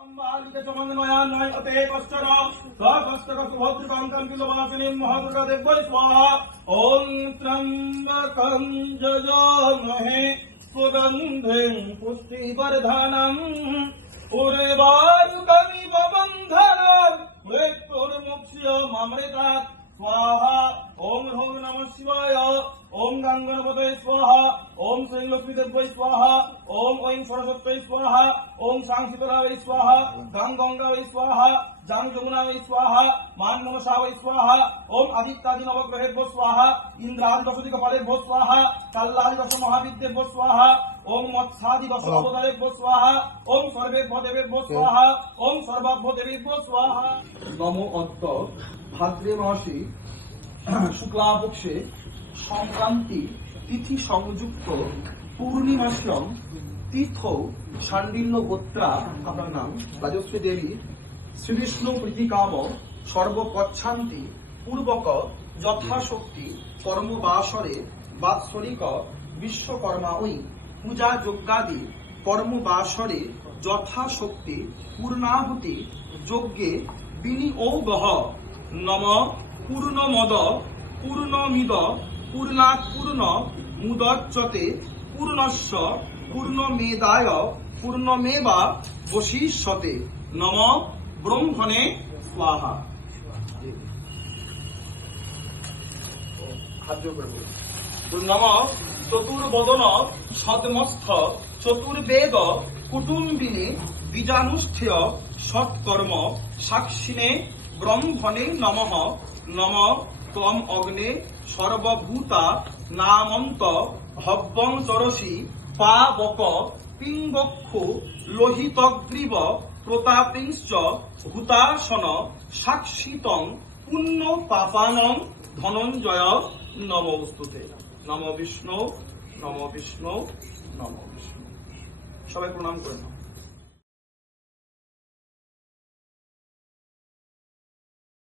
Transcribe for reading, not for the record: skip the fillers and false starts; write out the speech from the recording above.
अम्बालिके समन्वयान्वय अते कष्टर सकष्टक सुभद्रकान्तं किलवासिनीं महादुर्गा देव्यै स्वाहा। ॐ त्र्यम्बकं यजामहे सुगन्धिं पुष्टिवर्धनम् उर्वारुकमिव बन्धनात् मृत्युर्मुक्ष्यममृतात् स्वाहा। ओम ह्रौं नमः शिवाय। ओम गंगणपतये स्वाहा। ओम श्री लक्ष्मी देव्यै स्वाहा। ओम ऐं सरस्वत्यै स्वाहा। ओम सांसितरावै स्वाहा। गं गंगावै स्वाहा। जां जमुनावै स्वाहा। मान नमसावै स्वाहा। ओम आदित्यादि नवग्रहेभ्यो स्वाहा। इंद्रादि दशदिक्पालेभ्यो स्वाहा। कल्लादि दश महाविद्येभ्यो स्वाहा। ओम मत्स्यादि दश अवतारेभ्यो स्वाहा। ओम सर्वेभ्यो देवेभ्यो स्वाहा। ओम सर्वाभ्यो देवेभ्यो स्वाहा। नमो अद्य भाद्रे मासे शुक्लापक्षे সংক্রান্তি তিথি সংযুক্ত পূর্ণিমাশ্রম তীর্থ শাণ্ডিল্য গোত্রা আপনার নাম রাজশ্রী দেবী শ্রীবিষ্ণু প্রীতিকাম সর্বপচ্ছান্তি পূর্বক যথাশক্তি কর্মবাসরে বাৎসরিক বিশ্বকর্মা ওই পূজা যজ্ঞাদি কর্মবাসরে যথাশক্তি পূর্ণাহুতি যজ্ঞে বিনিয়োগঃ নম পূর্ণমদ পূর্ণমিদ পূর্ণাৎ পূর্ণ মুদচ্যতে পূর্ণস্য পূর্ণমেদায় পূর্ণমেবা বশিষ্যতে নম ব্রহ্মণে স্বাহা। নম চতুর্বদন সদমস্থ চতুর্বেদ কুটুম্বিনে বীজানুষ্ঠেয় সৎকর্ম সাক্ষিণে ব্রহ্মণে নমঃ। নম ত্বম অগ্নে সর্বভূতা নামন্ত হব্বং চরসি পাবক পিঙ্গক্ষ লোহিতগ্রীব প্রতাপিংশ্চ হুতাসন সাক্ষিতং পুণ্য পাপানং ধনঞ্জয় নমস্তুতে। নম বিষ্ণু নম বিষ্ণু নম বিষ্ণু। সবাই প্রণাম করে নাও।